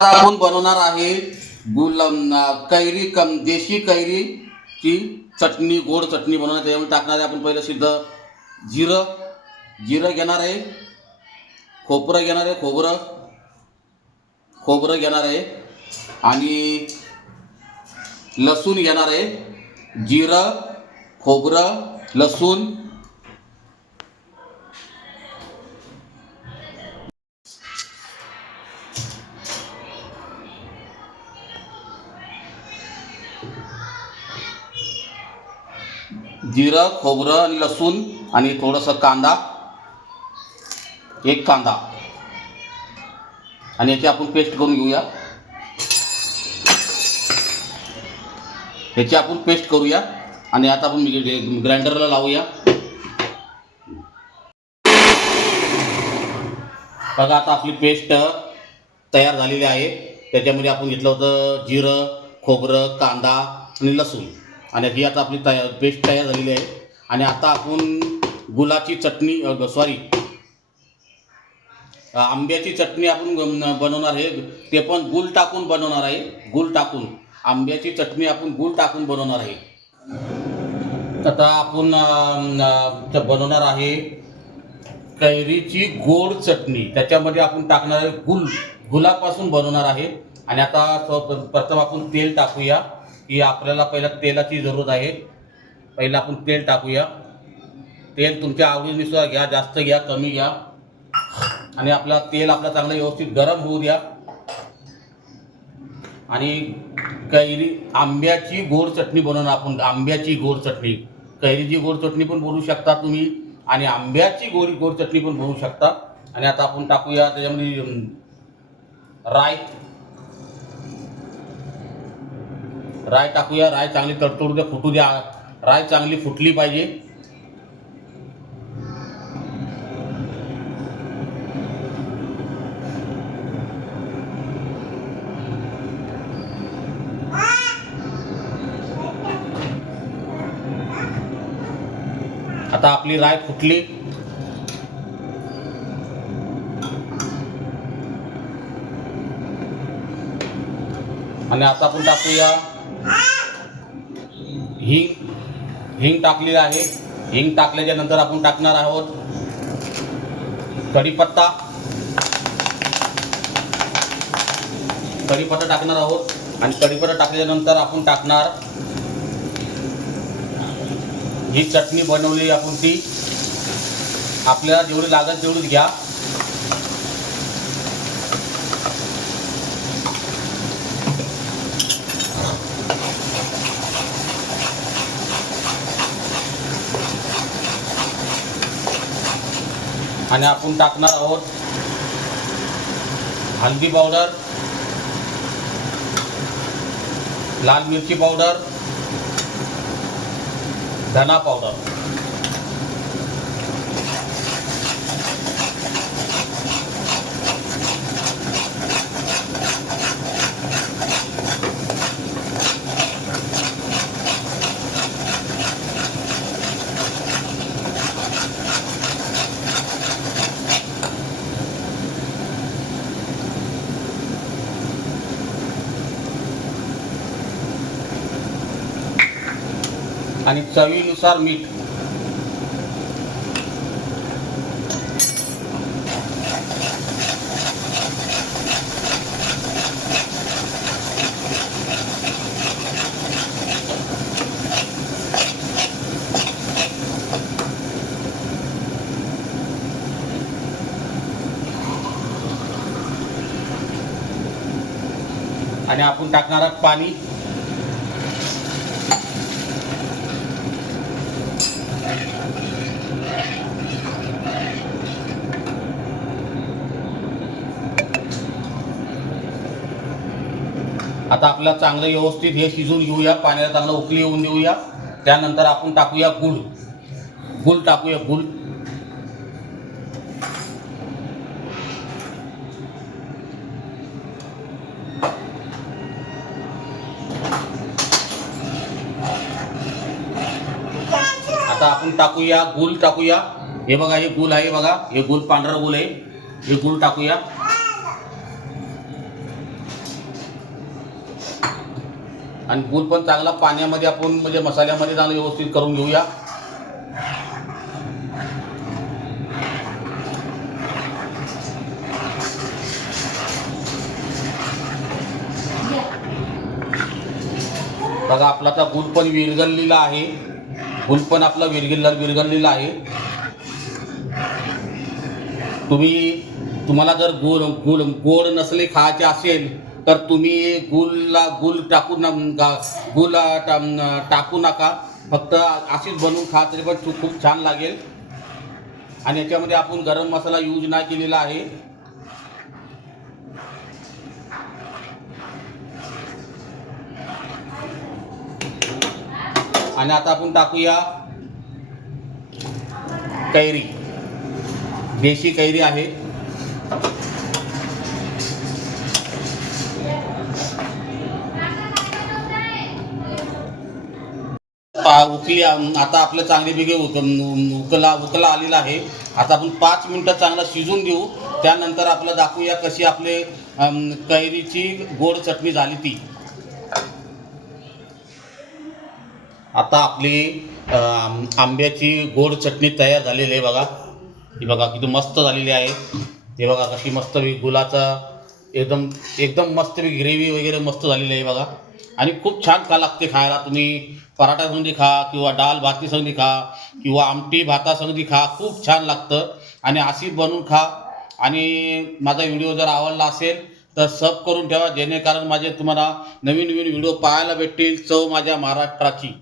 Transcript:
आपण बनवणार आहे कैरी देशी कैरीची चटणी, गोड चटणी बनवणार. त्याच्यामध्ये टाकणार आहे आपण पहिलं सिद्ध जिरं घेणार आहे, खोबरं घेणार आहे, खोबरं घेणार आहे आणि लसूण घेणार आहे. जिरं, खोबरं, लसूण, जिरं, खोबरं आणि लसूण आणि थोडंसं कांदा, एक कांदा आणि याची आपण पेस्ट करून घेऊया. याची आपण पेस्ट करूया आणि आता आपण ग्राइंडरला लावूया. बघा आता आपली पेस्ट तयार झालेली आहे. त्याच्यामध्ये आपण घेतलं होतं जिरं, खोबरं, कांदा आणि लसूण आणि ही आता आपली पेस्ट तयार झालेली आहे. आणि आता आपण गुळाची चटणी आंब्याची चटणी आपण बनवणार आहे. ते पण गूळ टाकून बनवणार आहे. गूळ टाकून आंब्याची चटणी आपण गूळ टाकून बनवणार आहे. आता आपण बनवणार आहे कैरीची गोड चटणी. त्याच्यामध्ये आपण टाकणार आहे गुळापासून बनवणार आहे. आणि आता प्रथम आपण तेल टाकूया की आपल्याला पहिला तेलाची जरूरत आहे. पहिला आपण तेल टाकूया. तेल तुमच्या आवडीनुसार घ्या, जास्त घ्या, कमी घ्या. आणि तेल आपलं चांगलं व्यवस्थित गरम होऊ द्या. आणि आंब्याची गोड चटणी बनवणार आपण. आंब्याची गोड चटणी, कैरीची गोड चटणी पण बनवू शकता तुम्ही आणि आंब्याची गोड चटणी पण बनवू शकता. आणि आता आपण टाकूया त्याच्यामध्ये राय टाकूया. राय चांगली तडतडू द्या, फुटू द्या. राय चांगली फुटली पाहिजे. आता आपली राय फुटली. आणि आता आपण टाकूया हिंग टाकलेला आहे. हिंग टाकल्याच्या नंतर आपण टाकणार आहोत कढीपत्ता टाकणार आहोत. आणि कढीपत्ता टाकल्याच्या नंतर आपण टाकणार ही चटणी बनवली आपण ती. आपल्याला जेवढी लागेल तेवढीच घ्या. आणि आपण टाकणार आहोत हळदी पावडर, लाल मिरची पावडर, धना पावडर. आणि चवीनुसार मीठ. आणि आपण टाकणार आहोत पाणी. आता आपल्याला चांगलं व्यवस्थित हे शिजवून घेऊया. पाण्याला चांगलं उकळी येऊन देऊया. त्यानंतर आपण टाकूया गूळ टाकूया. आता आपण टाकूया गूळ टाकूया. हे बघा, हे गूळ आहे बघा. हे गूळ पांढरा गूळ आहे. हे गूळ टाकूया. आणि गूळ पण चांगला पाण्यामध्ये आपण म्हणजे मसाल्यामध्ये चांगलं व्यवस्थित करून घेऊया. बघा आपला आता गूळ पण विरघळलेला आहे. गूळ पण आपला विरघळलेला आहे. तुम्हाला जर गोड नसले खायचे असेल तर तुम्ही गूळ टाकू नका. फक्त अशीच बनवून खा तरी पण खूप छान लागेल. आणि याच्यामध्ये आपण गरम मसाला यूज नाही केलेला आहे. आणि आता आपण टाकूया कैरी. देशी कैरी आहे. आता आपलं चांगलीपैकी उकला आलेला आहे. आता आपण 5 मिनटं चांगलं शिजून देऊ. त्यानंतर आपलं दाखवूया कशी आपले कैरीची गोड चटणी झाली ती. आता आपली आंब्याची गोड चटणी तयार झालेली आहे. बघा ही बघा किती मस्त झालेली आहे. हे बघा कशी मस्त गुलाचा एकदम मस्त ग्रेव्ही वगैरे मस्त झालेली आहे बघा. आणि खूप छान लागते खायला. तुम्ही पराठासंगती खा किंवा डाळ भातीसंगती खा किंवा आमटी भातासंगती खा. खूप छान लागतं आणि अशी बनवून खा. आणि माझा व्हिडिओ जर आवडला असेल तर सब करून ठेवा, जेणेकरून माझे तुम्हाला नवीन व्हिडिओ पाहायला भेटतील. चव माझ्या महाराष्ट्राची.